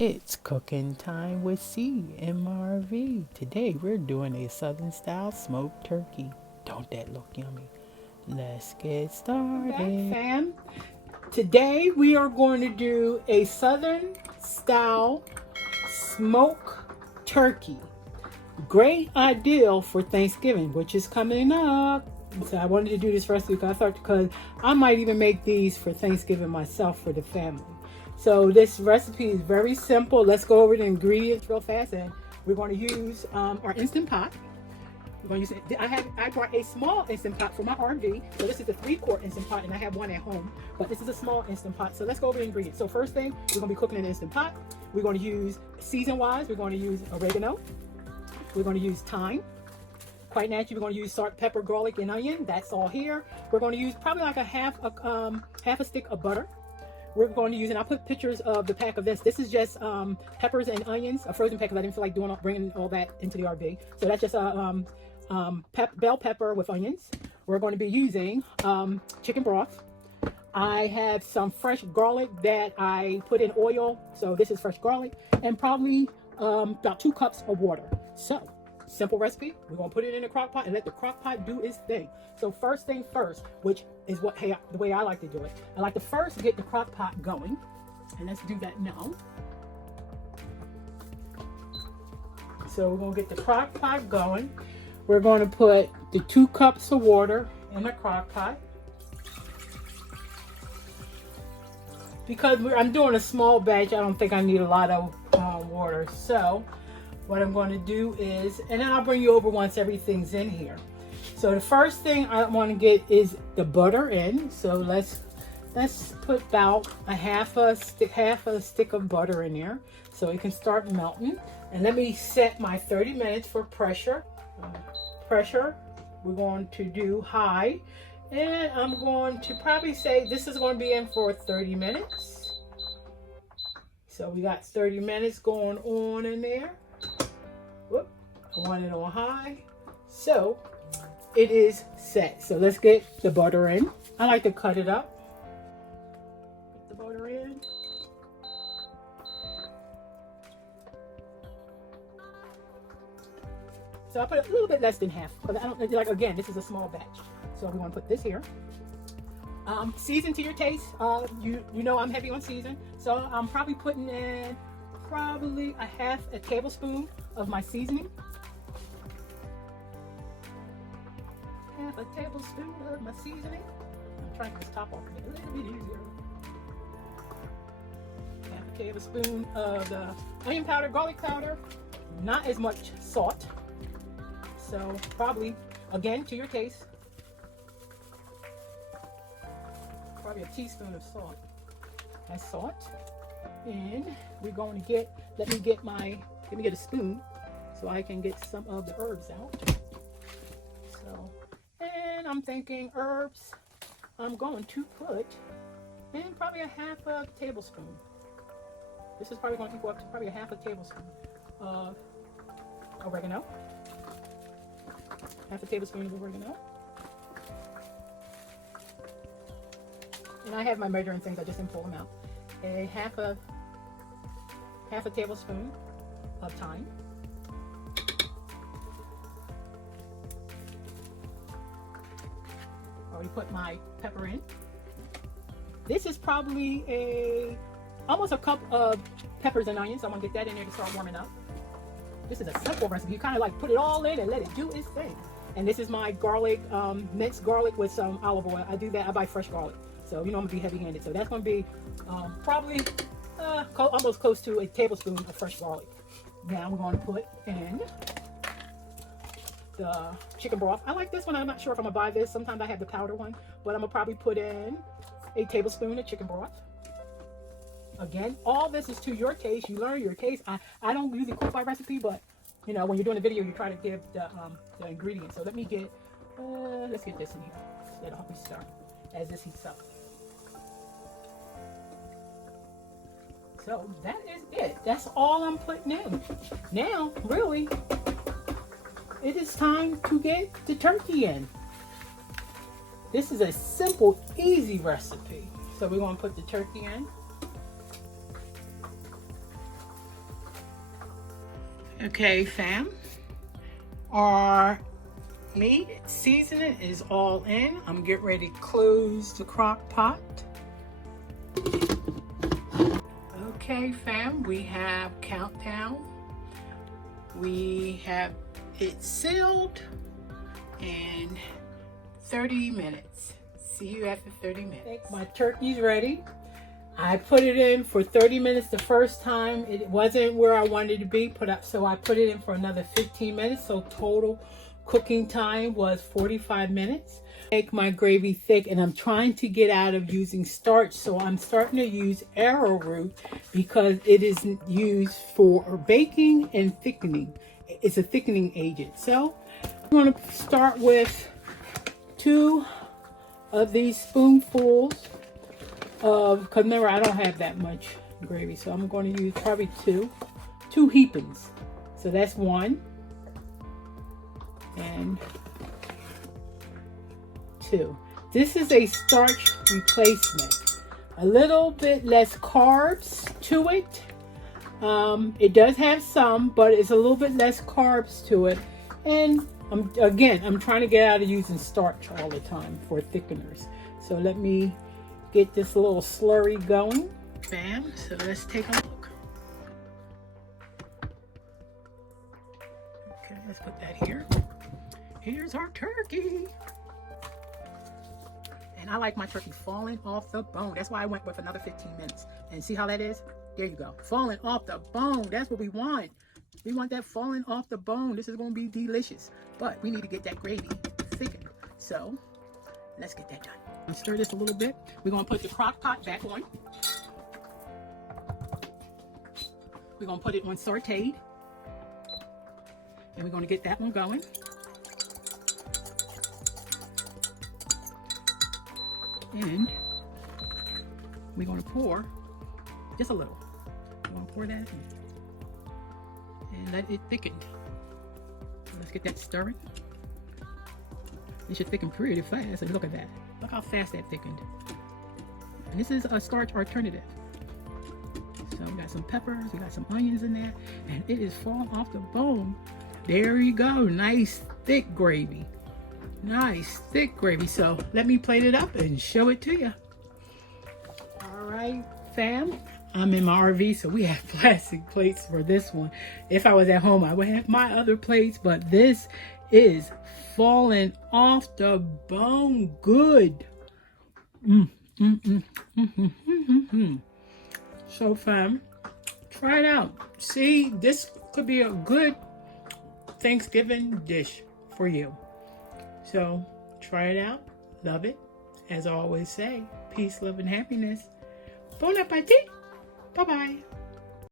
It's cooking time with CMRV. Today we're doing a Southern style smoked turkey. Don't that look yummy? Let's get started. Back, fam. Today we are going to do a Southern style smoked turkey. Great ideal for Thanksgiving, which is coming up. So I wanted to do this recipe because I might even make these for Thanksgiving myself for the family. So this recipe is very simple. Let's go over the ingredients real fast, and we're going to use our Instant Pot. We're going to use it. I brought a small Instant Pot for my RV. So this is a 3-quart Instant Pot, and I have one at home. But this is a small Instant Pot. So let's go over the ingredients. So first thing, we're going to be cooking in an Instant Pot. We're going to use, season-wise, we're going to use oregano. We're going to use thyme. Quite naturally, we're going to use salt, pepper, garlic, and onion. That's all here. We're going to use probably like half a stick of butter. We're going to use, and I'll put pictures of the pack of this. This is just peppers and onions, a frozen pack because I didn't feel like bringing all that into the RV. So that's just a bell pepper with onions. We're going to be using chicken broth. I have some fresh garlic that I put in oil. So this is fresh garlic, and probably about 2 cups of water. So simple recipe. We're going to put it in a crock pot and let the crock pot do its thing. So first thing first, which is the way I like to do it. I like to first get the crock pot going. And let's do that now. So we're going to get the crock pot going. We're going to put the 2 cups of water in the crock pot. Because I'm doing a small batch, I don't think I need a lot of water. So what I'm going to do is, and then I'll bring you over once everything's in here. So the first thing I want to get is the butter in. So let's put about a half a stick of butter in there so it can start melting. And let me set my 30 minutes for pressure. We're going to do high, and I'm going to probably say this is going to be in for 30 minutes. So we got 30 minutes going on in there. Whoop, I want it on high. So it is set. So let's get the butter in. I like to cut it up. Get the butter in. So I put a little bit less than half because I don't like, again, this is a small batch. So we're going to put this here. Season to your taste. You know I'm heavy on season, so I'm probably putting in probably a tablespoon of my seasoning. Half a tablespoon of my seasoning. I'm trying to get this top off a little bit easier. Half a tablespoon of the onion powder, garlic powder. Not as much salt. So probably, again, to your taste. Probably a teaspoon of salt. That's salt. And we're going to let me get a spoon so I can get some of the herbs out. So, and I'm thinking herbs, I'm going to put in probably a half a tablespoon. This is probably going to equal up to probably a half a tablespoon of oregano. Half a tablespoon of oregano. And I have my measuring things, I just didn't pull them out. A half a tablespoon of thyme. Already put my pepper in. This is probably almost a cup of peppers and onions. So I'm gonna get that in there to start warming up. This is a simple recipe. You kind of like put it all in and let it do its thing. And this is my garlic, minced garlic with some olive oil. I do that. I buy fresh garlic. So you know I'm gonna be heavy-handed. So that's gonna be probably almost close to a tablespoon of fresh garlic. Now we're gonna put in the chicken broth. I like this one. I'm not sure if I'm gonna buy this. Sometimes I have the powder one, but I'm gonna probably put in a tablespoon of chicken broth. Again, all this is to your taste. You learn your taste. I don't usually cook by recipe, but you know when you're doing a video, you try to give the ingredients. So let me get let's get this in here. That'll help me start as this heats up. So that is it. That's all I'm putting in. Now, really, it is time to get the turkey in. This is a simple, easy recipe. So we're going to put the turkey in. Okay, fam. Our meat seasoning is all in. I'm getting ready to close the crock pot. Okay, fam, we have countdown. We have it sealed and 30 minutes. See you after 30 minutes. My turkey's ready. I put it in for 30 minutes the first time. It wasn't where I wanted it to be put up, so I put it in for another 15 minutes. So total cooking time was 45 minutes. Make my gravy thick, and I'm trying to get out of using starch, so I'm starting to use arrowroot because it is used for baking and thickening. It's a thickening agent. So I'm going to start with 2 of these spoonfuls of, because remember I don't have that much gravy, so I'm going to use probably two heapings. So that's 1 and 2. This is a starch replacement. A little bit less carbs to it. It does have some, but it's a little bit less carbs to it. And I'm trying to get out of using starch all the time for thickeners. So let me get this little slurry going. Bam, so let's take a look. Okay, let's put that here. Here's our turkey. And I like my turkey falling off the bone. That's why I went with another 15 minutes. And see how that is? There you go. Falling off the bone. That's what we want. We want that falling off the bone. This is going to be delicious. But we need to get that gravy thickened. So let's get that done. Let's stir this a little bit. We're going to put the crock pot back on. We're going to put it on sauteed. And we're going to get that one going. And we're going to pour just a little. We're going to pour that in and let it thicken. Let's get that stirring. It should thicken pretty fast. And look at that. Look how fast that thickened. And this is a starch alternative. So we got some peppers, we got some onions in there, and it is falling off the bone. There you go. Nice thick gravy. Nice thick gravy. So let me plate it up and show it to you. All right, fam. I'm in my RV, so we have plastic plates for this one. If I was at home, I would have my other plates, but this is falling off the bone good. So fam, try it out. See, this could be a good Thanksgiving dish for you. So try it out. Love it. As I always say, peace, love, and happiness. Bon appetit. Bye-bye.